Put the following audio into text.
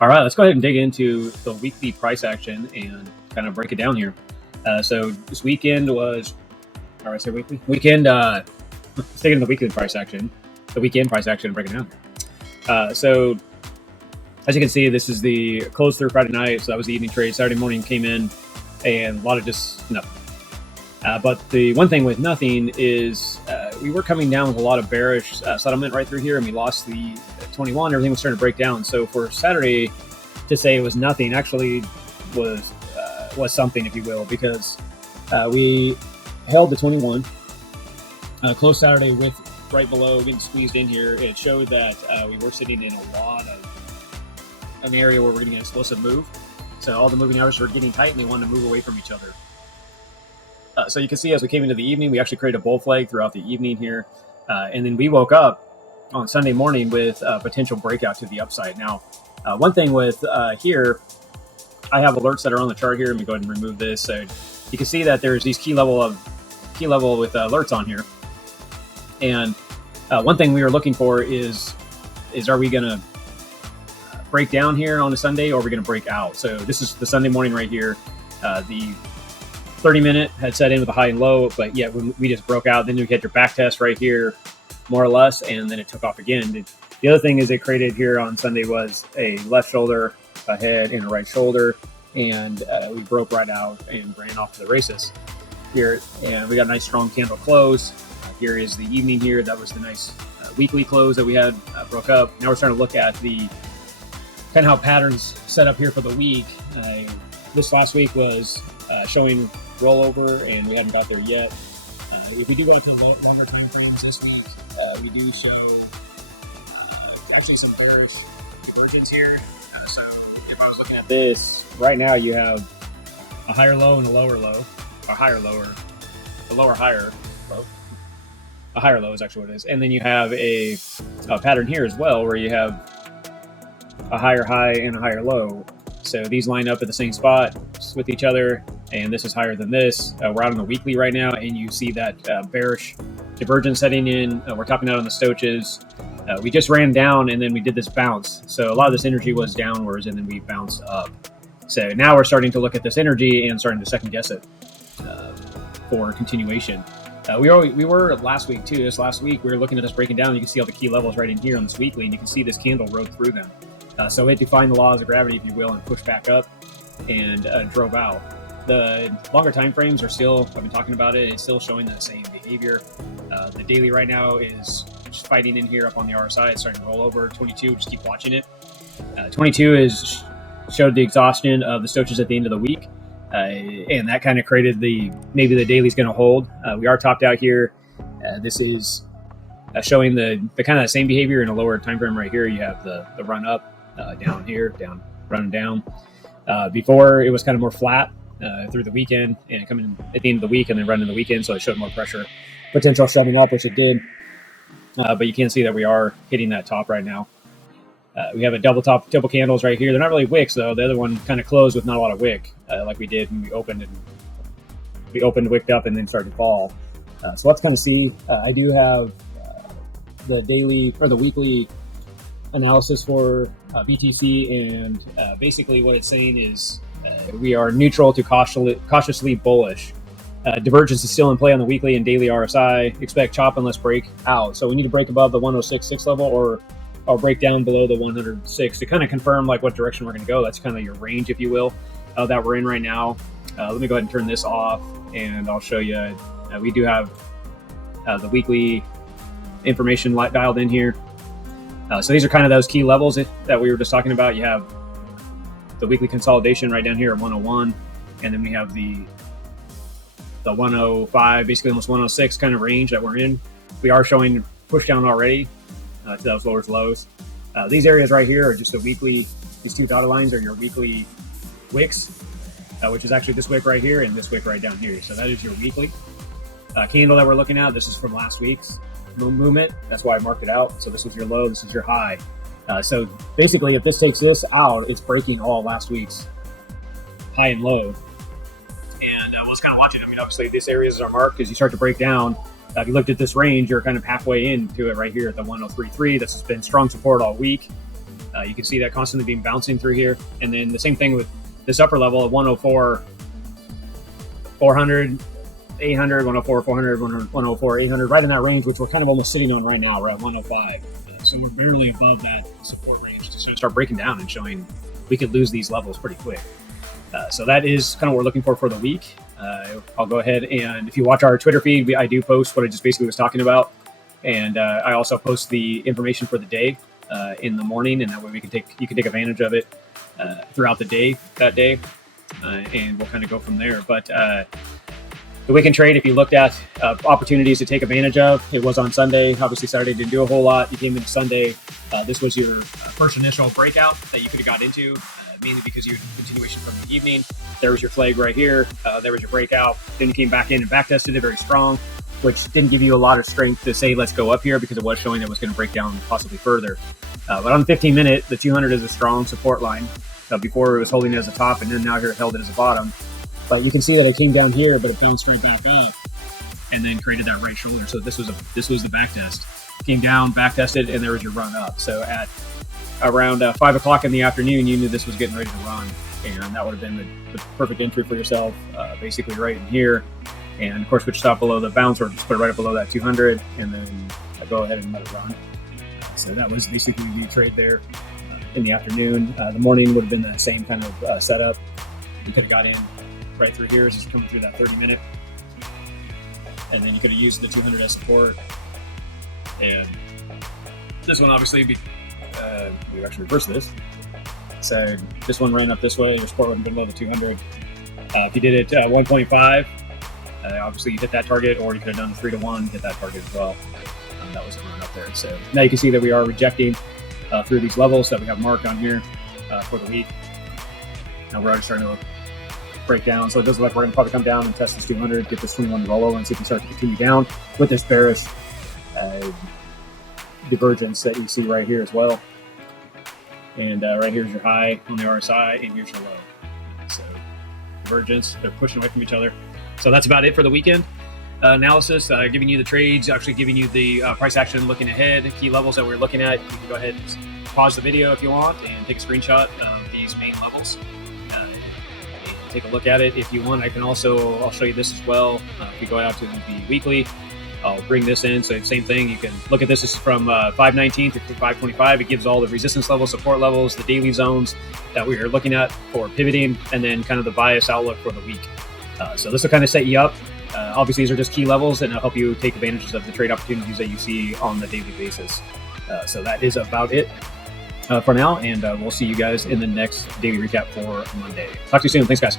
All right, let's go ahead and dig into the weekly price action and kind of break it down here. So this weekend was, all right, so weekend, let's dig into the weekly price action, the weekend price action and break it down. So as you can see, this is the close through Friday night. So that was the evening trade. Saturday morning came in and a lot of just nothing. But the one thing with nothing is we were coming down with a lot of bearish settlement right through here, and we lost the 21. Everything was starting to break down. So for Saturday to say it was nothing actually was something, if you will, because we held the 21. Closed Saturday with right below, getting squeezed in here. It showed that we were sitting in a lot of an area where we're getting an explosive move. So all the moving averages were getting tight, and they wanted to move away from each other. So you can see as we came into the evening, we actually created a bull flag throughout the evening here. And then we woke up on Sunday morning with a potential breakout to the upside. Now, one thing with here, I have alerts that are on the chart here. Let me go ahead and remove this. So you can see that there's these key level with alerts on here. And one thing we were looking for is are we going to break down here on a Sunday, or are we going to break out? So this is the Sunday morning right here. The 30-minute had set in with a high and low, but yeah, we just broke out. Then we had your back test right here, more or less, and then it took off again. The other thing is it created here on Sunday was a left shoulder, a head, and a right shoulder, and we broke right out and ran off to the races here. And we got a nice strong candle close. Here is the evening here. That was the nice weekly close that we had broke up. Now we're starting to look at the kind of how patterns set up here for the week. This last week was showing rollover, and we hadn't got there yet. If we do go into longer time frames this week, we do show actually some bearish divergence here. So if I was looking at this right now, you have a higher low and a lower low, a higher lower, a lower higher low. A higher low is actually what it is, and then you have a pattern here as well where you have a higher high and a higher low. So these line up at the same spot with each other, and this is higher than this. We're out on the weekly right now, and you see that bearish divergence setting in. We're topping out on the Stochastics. We just ran down, and then we did this bounce. So a lot of this energy was downwards, and then we bounced up. So now we're starting to look at this energy and starting to second guess it for continuation. We were last week too. This last week, we were looking at this breaking down. You can see all the key levels right in here on this weekly, and you can see this candle rode through them. So it defined the laws of gravity, if you will, and pushed back up and drove out. The longer time frames are still, I've been talking about it, it's still showing that same behavior. The daily right now is just fighting in here up on the RSI. It's starting to roll over. 22, just keep watching it. 22 showed the exhaustion of the Stochastics at the end of the week. And that kind of created maybe the daily's going to hold. We are topped out here. This is showing the kind of the same behavior in a lower time frame right here. You have the run up, down here, down, running down. Before it was kind of more flat through the weekend and coming at the end of the week and then running the weekend. So it showed more pressure potential shoving up, which it did. But you can see that we are hitting that top right now. We have a double candles right here. They're not really wicks though. The other one kind of closed with not a lot of wick, like we did when we opened, wicked up, and then started to fall. So let's kind of see. I do have the daily or the weekly analysis for BTC, and basically what it's saying is we are neutral to cautiously bullish. Divergence is still in play on the weekly and daily RSI. Expect chop unless break out. So we need to break above the 106.6 level, or I'll break down below the 106 to kind of confirm like what direction we're going to go. That's kind of your range, if you will, that we're in right now. Let me go ahead and turn this off, and I'll show you. We do have the weekly information dialed in here. So these are kind of those key levels that we were just talking about. You have the weekly consolidation right down here at 101, and then we have the 105, basically almost 106 kind of range that we're in. We are showing push down already to those lowers lows. These areas right here are just the weekly. These two dotted lines are your weekly wicks, which is actually this wick right here and this wick right down here. So that is your weekly candle that we're looking at. This is from last week's movement. That's why I marked it out. So this was your low, this is your high. So basically, if this takes this out, it's breaking all last week's high and low. And let's kind of watch it. I mean, obviously, this area is our mark. As you start to break down, if you looked at this range, you're kind of halfway into it right here at the 103.3. This has been strong support all week. You can see that constantly being bouncing through here. And then the same thing with this upper level at 104, 400, 800, 104, 400, 104, 800, right in that range, which we're kind of almost sitting on right now. We're at 105. So we're barely above that support range to start breaking down and showing we could lose these levels pretty quick. So that is kind of what we're looking for the week. I'll go ahead, and if you watch our Twitter feed, I do post what I just basically was talking about. And I also post the information for the day in the morning, and that way you can take advantage of it throughout the day that day, and we'll kind of go from there. But the weekend trade, if you looked at opportunities to take advantage of, it was on Sunday. Obviously, Saturday didn't do a whole lot. You came into Sunday. This was your first initial breakout that you could have got into, mainly because you had a continuation from the evening. There was your flag right here. There was your breakout. Then you came back in and backtested it very strong, which didn't give you a lot of strength to say, let's go up here, because it was showing it was going to break down possibly further. But on the 15-minute, the 200 is a strong support line. Before it was holding it as a top, and then now here it held it as a bottom. But you can see that it came down here, but it bounced right back up and then created that right shoulder. So this was the back test. Came down, back tested, and there was your run up. So at around 5 o'clock in the afternoon, you knew this was getting ready to run. And that would have been the perfect entry for yourself, basically right in here. And of course, would stop below the bounce, or just put it right up below that 200, and then go ahead and let it run. So that was basically the trade there in the afternoon. The morning would have been the same kind of setup. You could have got in right through here as it's coming through that 30-minute. And then you could have used the 200 as support. And this one obviously, we actually reversed this. So this one ran up this way, your support would have been below the 200. If you did it 1.5, obviously you hit that target, or you could have done 3-to-1, hit that target as well. That was the run up there. So now you can see that we are rejecting through these levels that we have marked on here for the week. Now we're already starting to break down. So it does look like we're going to probably come down and test this 200, get this 21 to roll over, and see if we start to continue down with this bearish divergence that you see right here as well. And right here's your high on the RSI, and here's your low. So divergence, they're pushing away from each other. So that's about it for the weekend analysis, giving you the trades, actually giving you the price action looking ahead, key levels that we're looking at. You can go ahead and pause the video if you want and take a screenshot of these main levels. Take a look at it if you want. I'll show you this as well. If you go out to the weekly, I'll bring this in. So same thing, you can look at this. This is from 519 to 525. It gives all the resistance levels, support levels, the daily zones that we are looking at for pivoting, and then kind of the bias outlook for the week. So this will kind of set you up. Obviously, these are just key levels, and it'll help you take advantage of the trade opportunities that you see on the daily basis. So that is about it for now, and we'll see you guys in the next daily recap for Monday. Talk to you soon. Thanks, guys.